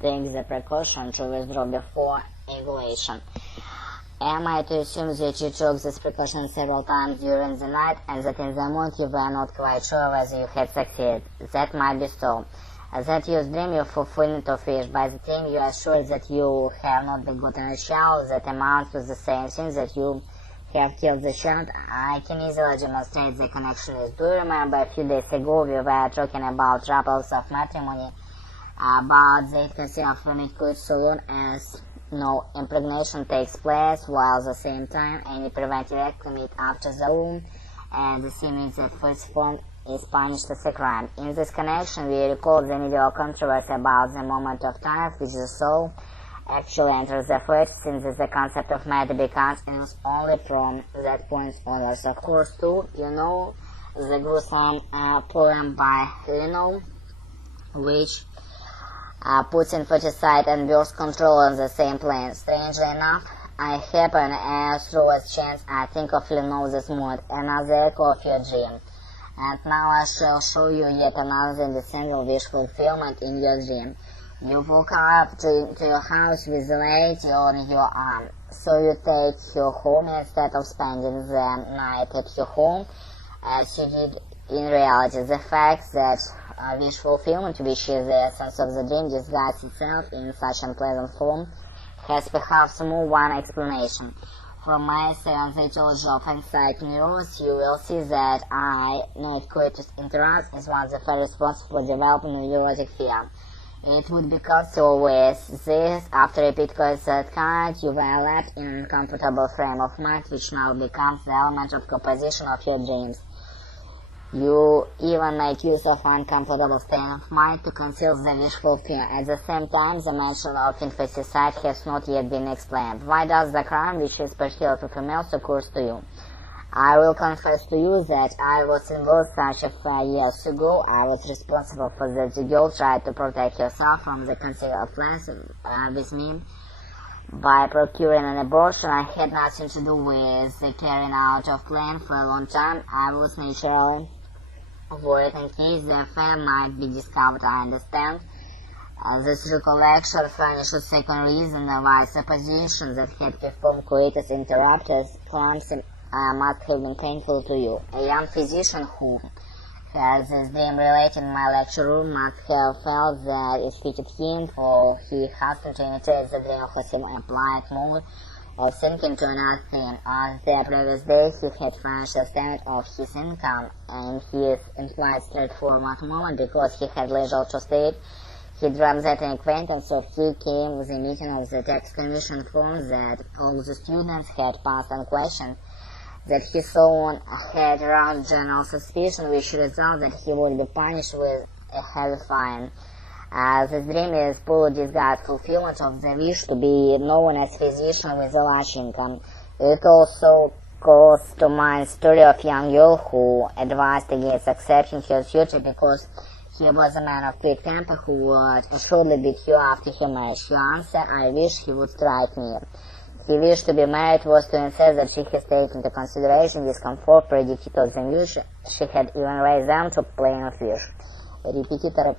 take the precaution to withdraw before evaluation? Am I to assume that you took this precaution several times during the night and that in the morning you were not quite sure whether you had succeeded? That might be so. That you dream of fulfillment of wish. By the time you are sure that you have not begotten a child that amounts to the same thing that you have killed the child, I can easily demonstrate the connection is. Do you remember a few days ago we were talking about troubles of matrimony, about the efficacy of when it could so long as no impregnation takes place, while at the same time any preventive act committed after the womb and the semen that first formed is punished as a crime. In this connection, we recall the medieval controversy about the moment of time which the soul actually enters the flesh, since the concept of matter becomes used only from that point onwards. Of course, too, you know the gruesome poem by Leno, which puts infanticide and birth control on the same plane. Strangely enough, I happen as through a chance I think of Leno this morning, another echo of your dream. And now I shall show you yet another indecisive wish fulfillment in your dream. You walk up to your house with the lady on your arm, so you take her home instead of spending the night at your home, as you did in reality. The fact that wish fulfillment, which is the essence of the dream, disguises itself in such unpleasant form, has perhaps more one explanation. From my essay on the etiology of anxiety neurons, you will see that not coitus interrupts is one of the first responsible for developing neurotic fear. It would be possible with this, after repeat coitus that kind, you were left in an uncomfortable frame of mind, which now becomes the element of composition of your dreams. You even make use of uncomfortable state of mind to conceal the wishful fear. At the same time, the mention of infanticide has not yet been explained. Why does the crime, which is particular to females, occur to you? I will confess to you that I was involved in such affair years ago. I was responsible for that the girl tried to protect herself from the concealed offense with me by procuring an abortion. I had nothing to do with the carrying out of plan for a long time. I was naturally worried in case the affair might be discovered. I understand. This recollection furnishes second reason why supposition that had performed coitus interruptus clumsy must have been painful to you. A young physician who has this dream related in my lecture room must have felt that it fitted him, for he hastened to imitate the dream of a implied mode of thinking to another thing. On the previous day he had furnished a statement of his income and his implied straightforward moment because he had leisure to state. He dreamt that an acquaintance of his came with a meeting of the tax commission form that all the students had passed unquestioned, that his own had aroused general suspicion, which resulted that he would be punished with a heavy fine. This dream is fully disguised fulfillment of the wish to be known as physician with a large income. It also calls to mind story of young girl who advised against accepting her future because he was a man of quick temper who would assuredly beat you after he married. She answered, I wish he would strike me. He wished to be married was to insist that she has taken into consideration discomfort predicted of the wish. She had even raised them to plain of wish. Репетиторы